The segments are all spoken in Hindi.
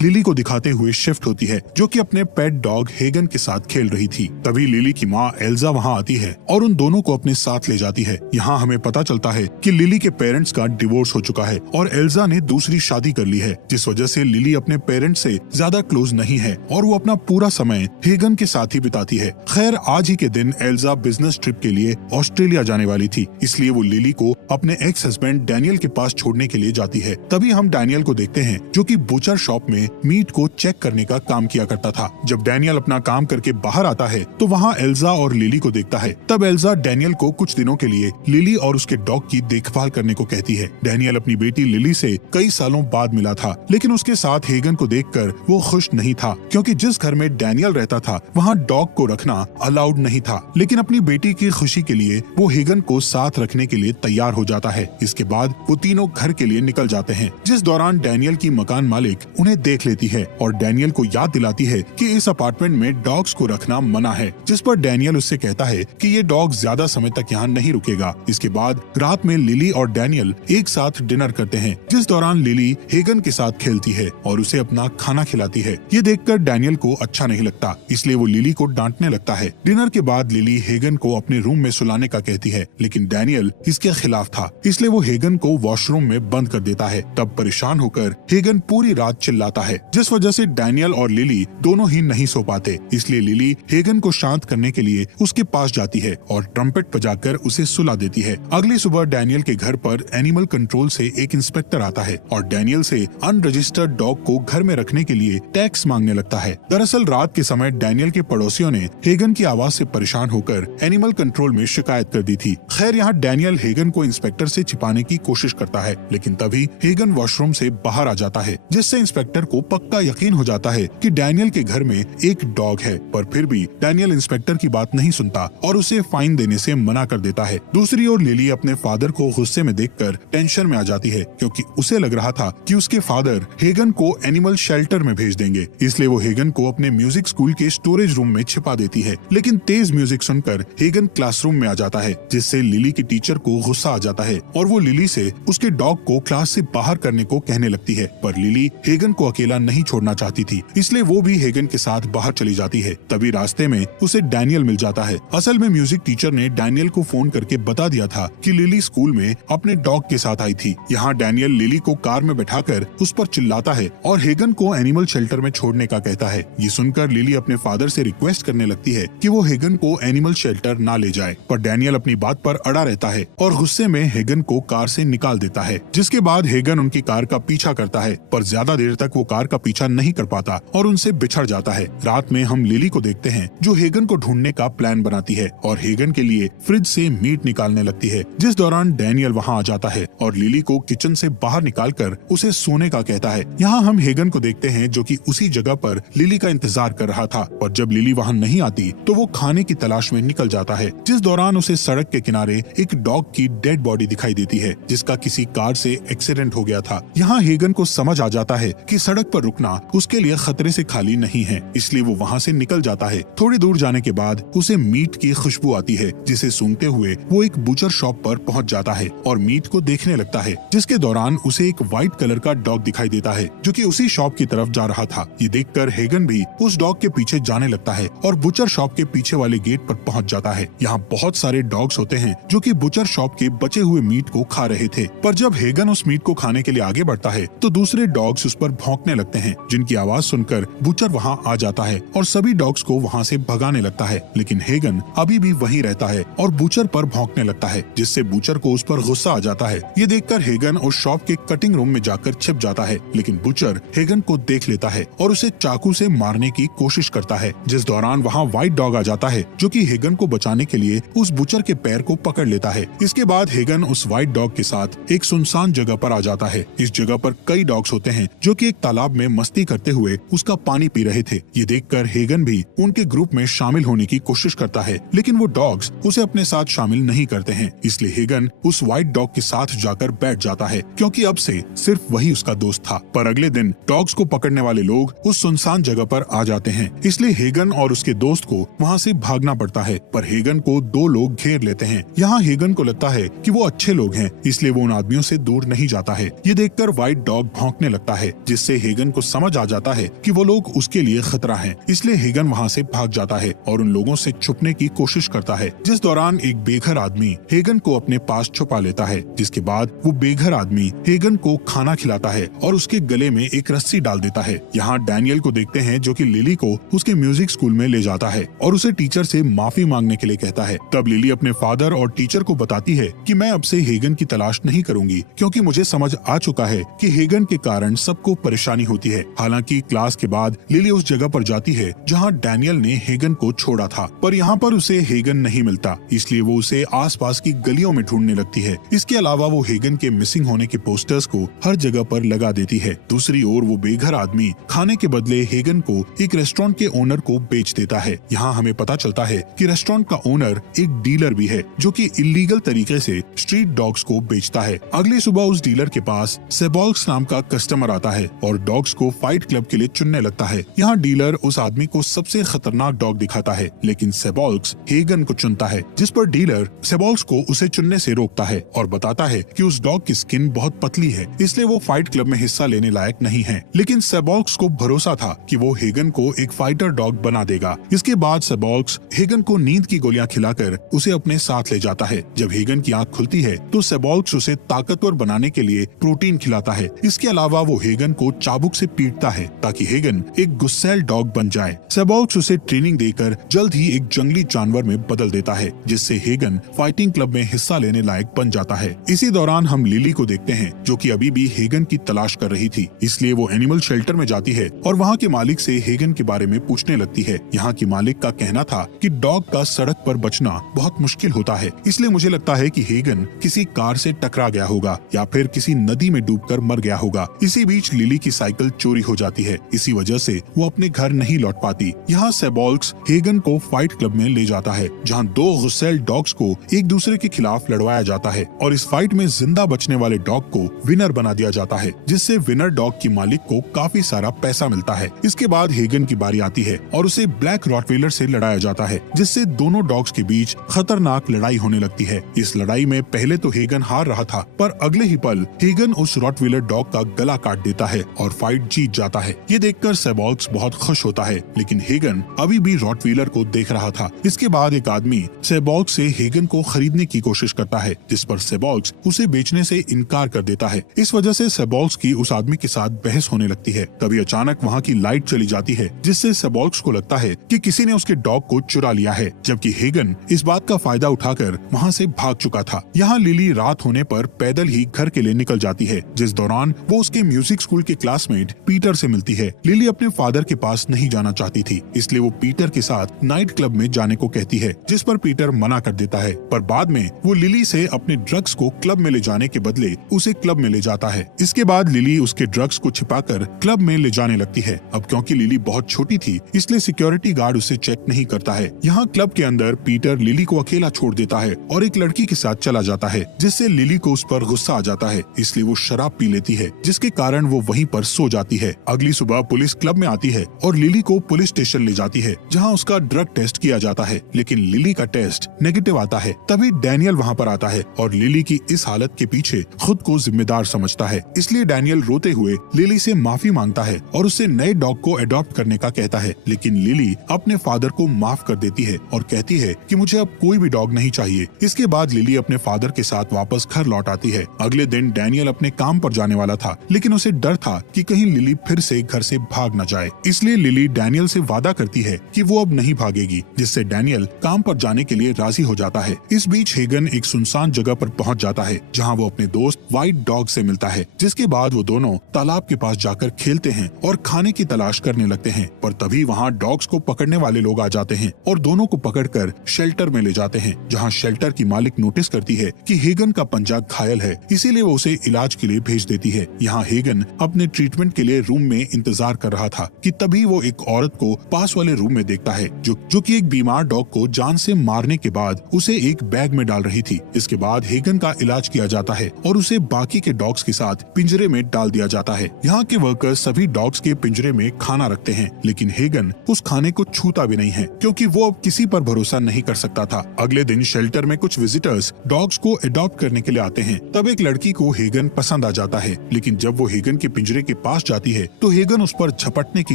लिली को दिखाते हुए शिफ्ट होती है, जो कि अपने पेट डॉग हेगन के साथ खेल रही थी। तभी लिली की माँ एल्जा वहाँ आती है और उन दोनों को अपने साथ ले जाती है। यहाँ हमें पता चलता है कि लिली के पेरेंट्स का डिवोर्स हो चुका है और एल्जा ने दूसरी शादी कर ली है, जिस वजह से लिली अपने पेरेंट्स से ज्यादा क्लोज नहीं है और वो अपना पूरा समय हेगन के साथ ही बिताती है। खैर, आज ही के दिन एल्जा बिजनेस ट्रिप के लिए ऑस्ट्रेलिया जाने वाली थी, इसलिए वो लिली को अपने एक्स हस्बैंड डैनियल के पास छोड़ने के लिए जाती है। तभी हम डैनियल को देखते हैं, जो कि बुचर शॉप में मीट को चेक करने का काम किया करता था। जब डैनियल अपना काम करके बाहर आता है तो वहाँ एल्जा और लिली को देखता है। तब एल्जा डैनियल को कुछ दिनों के लिए लिली और उसके डॉग की देखभाल करने को कहती है। डैनियल अपनी बेटी लिली से कई सालों बाद मिला था, लेकिन उसके साथ हेगन को देखकर वो खुश नहीं था, क्योंकि जिस घर में डैनियल रहता था वहाँ डॉग को रखना अलाउड नहीं था। लेकिन अपनी बेटी की खुशी के लिए वो हेगन को साथ रखने के लिए तैयार हो जाता है। इसके बाद वो तीनों घर के लिए निकल जाते हैं, जिस दौरान डैनियल की मकान मालिक उन्हें देख लेती है और डैनियल को याद दिलाती है कि इस अपार्टमेंट में डॉग्स को रखना मना है, जिस पर डैनियल उससे कहता है कि ये डॉग ज्यादा समय तक यहाँ नहीं रुकेगा। इसके बाद रात में लिली और डैनियल एक साथ डिनर करते हैं, जिस दौरान लिली हेगन के साथ खेलती है और उसे अपना खाना खिलाती है। ये देखकर डैनियल को अच्छा नहीं लगता, इसलिए वो लिली को डांटने लगता है। डिनर के बाद लिली हेगन को अपने रूम में सुलाने का कहती है, लेकिन डैनियल इसके खिलाफ था, इसलिए वो हेगन को वॉशरूम में बंद कर देता है। तब परेशान होकर हेगन पूरी रात चिल्लाता है, जिस वजह से डैनियल और लिली दोनों ही नहीं सो पाते। इसलिए लिली हेगन को शांत करने के लिए उसके पास जाती है और ट्रम्पेट बजाकर उसे सुला देती है। अगली सुबह डैनियल के घर पर एनिमल कंट्रोल से एक इंस्पेक्टर आता है और डैनियल से अनरजिस्टर्ड डॉग को घर में रखने के लिए टैक्स मांगने लगता है। दरअसल रात के समय डैनियल के पड़ोसियों ने हेगन की आवाज से परेशान होकर एनिमल कंट्रोल में शिकायत कर दी थी। खैर, यहाँ डैनियल हेगन को इंस्पेक्टर से छिपाने की कोशिश करता है, लेकिन तभी हेगन वॉशरूम से बाहर आ जाता है, जिससे इंस्पेक्टर को पक्का यकीन हो जाता है कि डैनियल के घर में एक डॉग है। पर फिर भी डैनियल इंस्पेक्टर की बात नहीं सुनता और उसे फाइन देने से मना कर देता है। दूसरी ओर लिली अपने फादर को गुस्से में देखकर टेंशन में आ जाती है, क्योंकि उसे लग रहा था कि उसके फादर हेगन को एनिमल शेल्टर में भेज देंगे, इसलिए वो हेगन को अपने म्यूजिक स्कूल के स्टोरेज रूम में छिपा देती है। लेकिन तेज म्यूजिक सुनकर हेगन क्लासरूम में आ जाता है, जिससे लिली की टीचर को गुस्सा आ जाता है और वो लिली से उसके डॉग को क्लास से बाहर करने को कहने लगती है। पर लिली हेगन को अकेला नहीं छोड़ना चाहती थी, इसलिए वो भी हेगन के साथ बाहर चली जाती है। तभी रास्ते में उसे डैनियल मिल जाता है। असल में म्यूजिक टीचर ने डैनियल को फोन करके बता दिया था कि लिली स्कूल में अपने डॉग के साथ आई थी। यहाँ डैनियल लिली को कार में बैठाकर उस पर चिल्लाता है और हेगन को एनिमल शेल्टर में छोड़ने का कहता है। ये सुनकर लिली अपने फादर से रिक्वेस्ट करने लगती है कि वो हेगन को एनिमल शेल्टर ना ले जाए, पर डैनियल अपनी बात पर अड़ा रहता है और गुस्से में हेगन को कार से निकाल देता है। जिसके बाद हेगन उनकी कार का पीछा करता है, पर ज्यादा देर तक वो कार का पीछा नहीं कर पाता और उनसे बिछड़ जाता है। रात में हम लिली को देखते हैं, जो हेगन को ढूंढने का प्लान बनाती है और हेगन के लिए फ्रिज से मीट निकालने लगती है, जिस दौरान डैनियल वहाँ आ जाता है और लिली को किचन से बाहर निकालकर उसे सोने का कहता है। यहाँ हम हेगन को देखते हैं, जो कि उसी जगह पर लिली का इंतजार कर रहा था, और जब लिली वहाँ नहीं आती तो वो खाने की तलाश में निकल जाता है, जिस दौरान उसे सड़क के किनारे एक डॉग की डेड बॉडी दिखाई देती है, जिसका किसी कार से एक्सीडेंट हो गया था। यहाँ हेगन को समझ आ जाता है कि सड़क पर रुकना उसके लिए खतरे से खाली नहीं है, इसलिए वो वहाँ से निकल जाता है। थोड़ी दूर जाने के बाद उसे मीट की खुशबू आती है, जिसे सूंघते हुए वो एक बुचर शॉप पर पहुँच जाता है और मीट को देखने लगता है, जिसके दौरान उसे एक व्हाइट कलर का डॉग दिखाई देता है, जो कि उसी शॉप की तरफ जा रहा था। ये देखकर हेगन भी उस डॉग के पीछे जाने लगता है और बुचर शॉप के पीछे वाले गेट पर पहुंच जाता है। यहाँ बहुत सारे डॉग्स होते हैं, जो कि बुचर शॉप के बचे हुए मीट को खा रहे थे। पर जब हेगन उस मीट को खाने के लिए आगे बढ़ता है तो दूसरे डॉग्स उस पर भौंकने लगते हैं, जिनकी आवाज सुनकर बुचर वहाँ आ जाता है और सभी डॉग्स को वहाँ से भगाने लगता है। लेकिन हेगन अभी भी वहीं रहता है और बुचर पर भौंकने लगता है, जिससे बुचर को उस पर गुस्सा आ जाता है। ये देखकर हेगन उस शॉप के कटिंग रूम में जाकर छिप जाता है, लेकिन बुचर हेगन को देख लेता है और उसे चाकू से मारने की कोशिश करता है, जिस दौरान वहाँ व्हाइट डॉग आ जाता है, जो कि हेगन को बचाने के लिए उस बुचर के पैर को पकड़ लेता है। इसके बाद हेगन उस व्हाइट डॉग के साथ एक सुनसान जगह पर आ जाता है। इस जगह पर कई डॉग्स होते हैं, जो कि एक तालाब में मस्ती करते हुए उसका पानी पी रहे थे। ये देखकर हेगन भी उनके ग्रुप में शामिल होने की कोशिश करता है, लेकिन वो डॉग्स उसे अपने साथ शामिल नहीं करते हैं। इसलिए हेगन उस व्हाइट डॉग के साथ जाकर बैठ जाता है, क्योंकि अब से सिर्फ वही उसका दोस्त था। पर अगले दिन डॉग्स को पकड़ने वाले लोग उस सुनसान जगह पर आ जाते हैं, इसलिए हेगन और उसके दोस्त को वहाँ से भागना पड़ता है। पर हेगन को दो लोग घेर लेते हैं। यहाँ हेगन को लगता है कि वो अच्छे लोग हैं, इसलिए वो उन आदमियों से दूर नहीं जाता है। ये देखकर व्हाइट डॉग भौंकने लगता है, जिससे हेगन को समझ आ जाता है कि वो लोग उसके लिए खतरा हैं, इसलिए हेगन वहाँ से भाग जाता है और उन लोगों से छुपने की कोशिश करता है, जिस दौरान एक बेघर आदमी हेगन को अपने पास छुपा लेता है। जिसके बाद वो बेघर आदमी हेगन को खाना खिलाता है और उसके गले में एक रस्सी डाल देता है। यहाँ डैनियल को देखते हैं जो कि लिली को उसके म्यूजिक स्कूल में ले जाता है और उसे टीचर से माफी मांगने के लिए कहता है। तब लिली अपने फादर और टीचर को बताती है कि मैं अब से हेगन की तलाश नहीं करूंगी, क्योंकि मुझे समझ आ चुका है कि हेगन के कारण सबको परेशानी होती है। हालांकि क्लास के बाद लिली उस जगह पर जाती है जहाँ डैनियल ने हेगन को छोड़ा था, पर यहाँ पर उसे हेगन नहीं मिलता, इसलिए वो उसे आसपास की गलियों में ढूंढने लगती है। इसके अलावा वो हेगन के मिसिंग होने के पोस्टर्स को हर जगह पर लगा देती है। दूसरी ओर वो बेघर आदमी खाने के बदले हेगन को एक रेस्टोरेंट के ओनर को बेच देता है। यहाँ हमें पता चलता है कि रेस्टोरेंट का ओनर एक डीलर भी है जो कि इलीगल तरीके से स्ट्रीट डॉग्स को बेचता है। अगली सुबह उस डीलर के पास सेबॉल्क्स नाम का कस्टमर आता है और डॉग्स को फाइट क्लब के लिए चुनने लगता है। यहाँ डीलर उस आदमी को सबसे खतरनाक डॉग दिखाता है, लेकिन सेबॉल्क्स हेगन को चुनता है, जिस पर डीलर सेबॉल्क्स को उसे चुनने से रोकता है और बताता है कि उस डॉग की स्किन बहुत पतली है, इसलिए वो फाइट क्लब में हिस्सा लेने लायक नहीं है। लेकिन सेबॉल्क्स को भरोसा था कि वो हेगन को एक फाइटर डॉग बना देगा। इसके बाद सेबॉल्क्स हेगन को नींद की गोलियां खिलाकर उसे अपने साथ ले जाता है। जब हेगन की आंख खुलती है तो सेबॉल्क्स उसे ताकतवर बनाने के लिए प्रोटीन खिलाता है। इसके अलावा वो हेगन को चाबुक से पीटता है ताकि हेगन एक गुस्सैल डॉग बन जाए। सेबॉल्क्स उसे ट्रेनिंग देकर जल्द ही एक जंगली जानवर में बदल देता है, जिससे हेगन फाइटिंग क्लब में हिस्सा लेने लायक बन जाता है। इसी दौरान हम लिली को देखते हैं जो कि अभी भी हेगन की तलाश कर रही थी, इसलिए वो एनिमल शेल्टर में जाती है और वहाँ के मालिक से हेगन के बारे में पूछने लगती है। यहाँ की मालिक का कहना था कि डॉग का सड़क पर बचना बहुत मुश्किल होता है, इसलिए मुझे लगता है कि हेगन किसी कार से टकरा गया होगा या फिर किसी नदी में डूबकर मर गया होगा। इसी बीच लिली की साइकिल चोरी हो जाती है, इसी वजह से वो अपने घर नहीं लौट पाती। यहाँ सेबॉल्क्स हेगन को फाइट क्लब में ले जाता है जहाँ दो गुस्सैल डॉग्स को एक दूसरे के खिलाफ लड़वाया जाता है और इस फाइट में जिंदा बचने वाले डॉग को विनर बना दिया जाता है, जिससे विनर डॉग की मालिक को काफी सारा पैसा मिलता है। इसके बाद हेगन की बारी आती है और उसे ब्लैक रॉटवीलर से लड़ाया जाता है, जिससे दोनों डॉग्स के बीच खतरनाक लड़ाई होने लगती है। इस लड़ाई में पहले तो हेगन हार रहा था, पर अगले ही पल हेगन उस रॉटवीलर डॉग का गला काट देता है और फाइट जीत जाता है। ये देखकर सेबॉल्क्स बहुत खुश होता है, लेकिन हेगन अभी भी रॉटवीलर को देख रहा था। इसके बाद एक आदमी सेबॉल्क्स से हेगन को खरीदने की कोशिश करता है, जिस पर सेबॉल्क्स उसे बेचने से इनकार कर देता है। इस वजह से सेबॉल्क्स की उस आदमी के साथ बहस होने लगती है। तभी अचानक वहाँ की लाइट चली जाती है, जिससे सेबॉल्क्स को लगता है कि किसी ने उसके डॉग को चुरा लिया है, जबकि हेगन इस बात का फायदा उठाकर वहाँ से भाग चुका था। यहाँ लिली रात होने पर पैदल ही घर के लिए निकल जाती है, जिस दौरान वो उसके म्यूजिक स्कूल के क्लासमेट पीटर से मिलती है। लिली अपने फादर के पास नहीं जाना चाहती थी, इसलिए वो पीटर के साथ नाइट क्लब में जाने को कहती है, जिस पर पीटर मना कर देता है। पर बाद में वो लिली से अपने ड्रग्स को क्लब में ले जाने के बदले उसे क्लब में ले जाता है। इसके बाद लिली उसके ड्रग्स को छिपाकर क्लब में ले जाने लगती है। अब क्योंकि लिली बहुत छोटी थी, इसलिए सिक्योरिटी गार्ड उसे चेक नहीं करता है। यहाँ क्लब के अंदर पीटर लिली को अकेला छोड़ देता है और एक लड़की के साथ चला जाता है, जिससे लिली को उस पर गुस्सा आ जाता है, इसलिए वो शराब पी लेती है, जिसके कारण वो वहीं पर सो जाती है। अगली सुबह पुलिस क्लब में आती है और लिली को पुलिस स्टेशन ले जाती है, जहाँ उसका ड्रग टेस्ट किया जाता है, लेकिन लिली का टेस्ट नेगेटिव आता है। तभी डैनियल वहाँ पर आता है और लिली की इस हालत के पीछे खुद को जिम्मेदार समझता है, इसलिए डैनियल रोते हुए लिली से माफी मांगता है और उससे नए डॉग को अडॉप्ट करने का कहता है। लेकिन लिली अपने फादर को माफ कर देती है और कहती है कि मुझे अब कोई भी डॉग नहीं चाहिए। इसके बाद लिली अपने फादर के साथ वापस घर लौट आती है। अगले दिन डैनियल अपने काम पर जाने वाला था, लेकिन उसे डर था कि कहीं लिली फिर से घर से भाग न जाए, इसलिए लिली डैनियल से वादा करती है कि वो अब नहीं भागेगी, जिससे डैनियल काम पर जाने के लिए राजी हो जाता है। इस बीच हेगन एक सुनसान जगह पर पहुंच जाता है, जहां वो अपने दोस्त व्हाइट डॉग से मिलता है, जिसके बाद वो दोनों तालाब के पास जाकर खेलते हैं और खाने की तलाश करने लगते हैं। पर तभी वहाँ डॉग्स को पकड़ने वाले लोग आ जाते हैं और दोनों को पकड़कर शेल्टर में ले जाते हैं, जहाँ शेल्टर की मालिक नोटिस करती है कि हेगन का पंजा घायल है, इसीलिए वो उसे इलाज के लिए भेज देती है। यहाँ हेगन अपने ट्रीटमेंट के लिए रूम में इंतजार कर रहा था कि तभी वो एक औरत को पास वाले रूम में देखता है, जो कि एक बीमार डॉग को जान से मारने के बाद उसे एक बैग में डाल रही थी। इसके बाद हेगन का इलाज किया जाता है और उसे बाकी के डॉग्स के साथ पिंजरे में डाल दिया जाता है। यहाँ के वर्कर्स सभी डॉग्स के पिंजरे में खाना रखते हैं, लेकिन हेगन उस खाने को छूता भी नहीं है, क्योंकि वो अब किसी पर भरोसा नहीं कर सकता था। अगले दिन शेल्टर में कुछ विजिटर्स डॉग्स को अडॉप्ट करने के लिए आते हैं। तब एक लड़की को हेगन पसंद आ जाता है, लेकिन जब वो हेगन के पिंजरे के पास जाती है तो हेगन उस पर झपटने की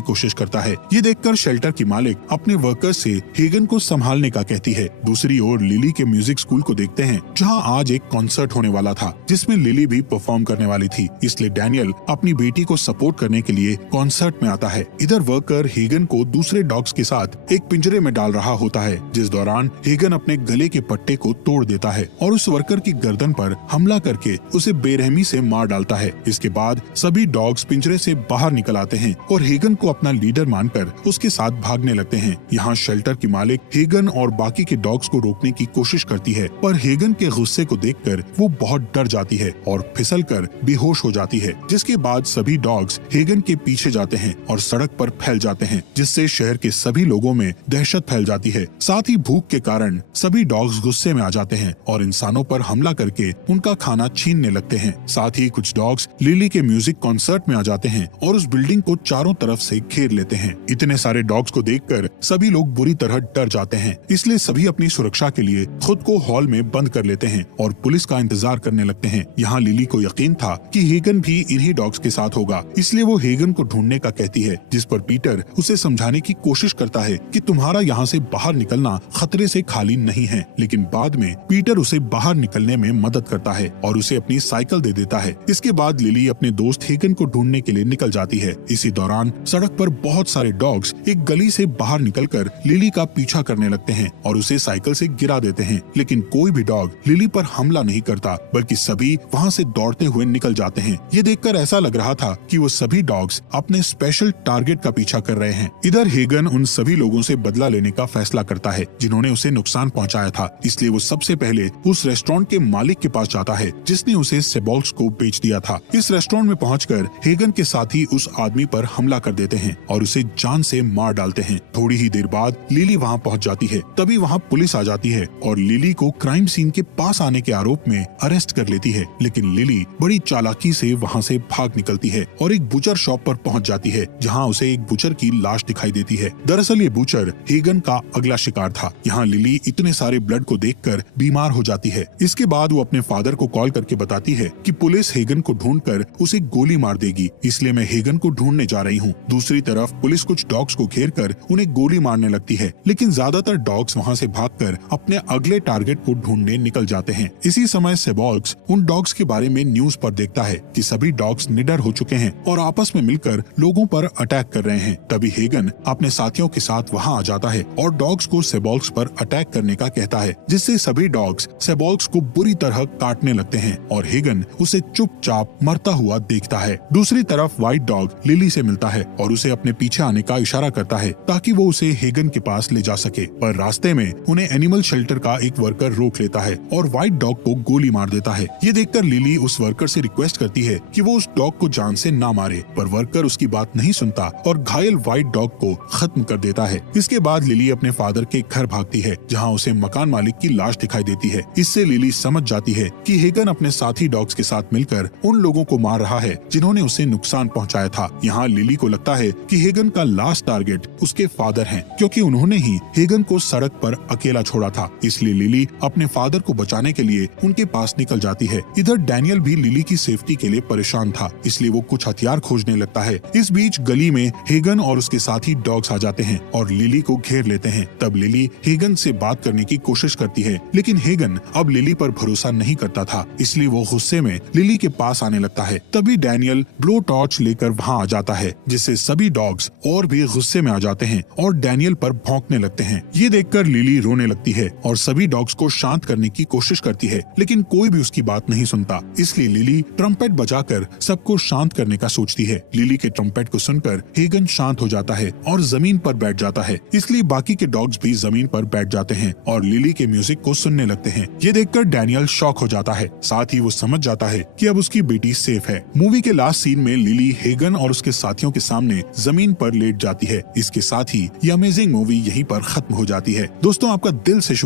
कोशिश करता है। ये देखकर शेल्टर की मालिक अपने वर्कर्स से हेगन को संभालने का कहती है। दूसरी ओर लिली के म्यूजिक स्कूल को देखते हैं, जहाँ आज एक कॉन्सर्ट होने वाला था जिसमें लिली भी परफॉर्म करने वाली थी, इसलिए डैनियल अपनी बेटी को सपोर्ट करने के लिए कॉन्सर्ट में आता है। इधर वर्कर हेगन को दूसरे डॉग्स के साथ एक पिंजरे में डाल रहा होता है, जिस दौरान हेगन अपने गले के पट्टे को तोड़ देता है और उस वर्कर की गर्दन पर हमला करके उसे बेरहमी से मार डालता है। इसके बाद सभी डॉग्स पिंजरे से बाहर निकल आते हैं और हेगन को अपना लीडर मानकर उसके साथ भागने लगते हैं। यहाँ शेल्टर की मालिक हेगन और बाकी के डॉग्स को रोकने की कोशिश करती है, पर हेगन के गुस्से को देखकर वो बहुत डर जाती है और फिसलकर बेहोश हो जाती है, जिसके बाद सभी डॉग्स हेगन के पीछे जाते हैं और सड़क पर फैल जाते हैं, जिससे शहर के सभी लोगों में दहशत फैल जाती है। साथ ही भूख के कारण सभी डॉग्स गुस्से में आ जाते हैं और इंसानों पर हमला करके उनका खाना छीनने लगते हैं। साथ ही कुछ डॉग्स लिली के म्यूजिक कॉन्सर्ट में आ जाते हैं और उस बिल्डिंग को चारों तरफ से घेर लेते हैं। इतने सारे डॉग्स को देखकर सभी लोग बुरी तरह डर जाते हैं, इसलिए सभी अपनी सुरक्षा के लिए खुद को हॉल में बंद कर लेते हैं और पुलिस का इंतजार करने लगते हैं। यहाँ लिली को यकीन था कि हेगन भी इन्हीं डॉग्स के साथ होगा, इसलिए वो हेगन को ढूंढने का कहती है, जिस पर पीटर उसे समझाने की कोशिश करता है कि तुम्हारा यहाँ से बाहर निकलना खतरे से खाली नहीं है। लेकिन बाद में पीटर उसे बाहर निकलने में मदद करता है और उसे अपनी साइकिल दे देता है। इसके बाद लिली अपने दोस्त हेगन को ढूंढने के लिए निकल जाती है। इसी दौरान सड़क पर बहुत सारे डॉग्स एक गली से बाहर निकलकर लिली का पीछा करने लगते हैं और उसे साइकिल से गिरा देते हैं, लेकिन कोई भी डॉग लिली पर हमला नहीं करता, बल्कि सभी वहाँ से दौड़ते हुए निकल जाते हैं। ये देखकर ऐसा लग रहा था कि वो सभी डॉग्स अपने स्पेशल टारगेट का पीछा कर रहे हैं। इधर हेगन उन सभी लोगों से बदला लेने का फैसला करता है जिन्होंने उसे नुकसान पहुंचाया था, इसलिए वो सबसे पहले उस रेस्टोरेंट के मालिक के पास जाता है जिसने उसे सेबॉल्क्स को बेच दिया था। इस रेस्टोरेंट में पहुंचकर हेगन के साथी उस आदमी पर हमला कर देते हैं और उसे जान से मार डालते हैं। थोड़ी ही देर बाद लिली वहां पहुंच जाती है, तभी वहां पुलिस आ जाती है और लिली को क्राइम सीन के पास आने के आरोप में अरेस्ट कर लेती है। लेकिन लिली बड़ी चालाकी से वहां से भाग निकलती है और एक बुचर शॉप पर पहुंच जाती है, जहां उसे एक बुचर की लाश दिखाई देती है। दरअसल ये बुचर हेगन का अगला शिकार था। यहाँ लिली इतने सारे ब्लड को देखकर बीमार हो जाती है। इसके बाद वो अपने फादर को कॉल करके बताती है कि पुलिस हेगन को ढूंढकर उसे गोली मार देगी, इसलिए मैं हेगन को ढूंढने जा रही हूँ। दूसरी तरफ पुलिस कुछ डॉग्स को घेर कर उन्हें गोली मारने लगती है, लेकिन ज्यादातर डॉग्स वहाँ से भागकर अपने अगले टारगेट को ढूंढने निकल जाते हैं। इसी समय सेबॉल्क्स उन डॉग्स के बारे में न्यूज पर देखता है कि सभी डॉग्स निडर हो चुके हैं और आपस में मिलकर लोगों पर अटैक कर रहे हैं। तभी हेगन अपने साथियों के साथ वहाँ आ जाता है और डॉग्स को सेबॉल्क्स पर अटैक करने का कहता है, जिससे सभी डॉग्स सेबॉल्क्स को बुरी तरह काटने लगते हैं और हेगन उसे चुपचाप मरता हुआ देखता है। दूसरी तरफ व्हाइट डॉग लिली से मिलता है और उसे अपने पीछे आने का इशारा करता है ताकि वो उसे हेगन के पास ले जा सके, पर रास्ते में उन्हें एनिमल शेल्टर का एक वर्कर रोक लेता है और व्हाइट डॉग को गोली मार देता है। ये देखकर लिली उस वर्कर से रिक्वेस्ट करती है कि वो उस डॉग को जान से ना मारे, पर वर्कर उसकी बात नहीं सुनता और घायल व्हाइट डॉग को खत्म कर देता है। इसके बाद लिली अपने फादर के घर भागती है, जहाँ उसे मकान मालिक की लाश दिखाई देती है। इससे लिली समझ जाती है कि हेगन अपने साथी डॉग्स के साथ मिलकर उन लोगों को मार रहा है जिन्होंने उसे नुकसान पहुंचाया था। यहाँ लिली को लगता है कि हेगन का लास्ट टारगेट उसके फादर हैं, क्योंकि उन्होंने ही हेगन को सड़क पर अकेला छोड़ा था। इसलिए लिली अपने फादर को बचाने के लिए उनके पास निकल जाती है। इधर डैनियल भी लिली की सेफ्टी के लिए परेशान था, इसलिए वो कुछ हथियार खोजने लगता है। इस बीच गली में हेगन और उसके साथी डॉग्स आ जाते हैं और लिली को घेर लेते हैं। तब लिली हेगन से बात करने की कोशिश करती है, लेकिन हेगन अब लिली पर भरोसा नहीं करता था, इसलिए वो गुस्से में लिली के पास आने लगता है। तभी डैनियल ब्लो टॉर्च लेकर वहाँ आ जाता है, जिससे सभी डॉग्स और भी गुस्से में आ जाते हैं और डैनियल पर भौंकने लगते हैं। ये देखकर लिली रोने लगती है और सभी डॉग्स को शांत करने की कोशिश करती है, लेकिन कोई भी उसकी बात नहीं सुनता। इसलिए लिली ट्रम्पेट बजाकर सबको शांत करने का सोचती है। लिली के ट्रम्पेट को सुनकर हेगन शांत हो जाता है और जमीन पर बैठ जाता है, इसलिए बाकी के डॉग्स भी जमीन पर बैठ जाते हैं और लिली के म्यूजिक को सुनने लगते हैं। ये देखकर डैनियल शॉक हो जाता है, साथ ही वो समझ जाता है कि अब उसकी बेटी सेफ है। मूवी के लास्ट सीन में लिली हेगन और उसके साथियों के सामने जमीन पर लेट जाती है। इसके साथ ही ये अमेजिंग मूवी यहीं पर खत्म हो जाती है। दोस्तों, आपका दिल से शुक्रिया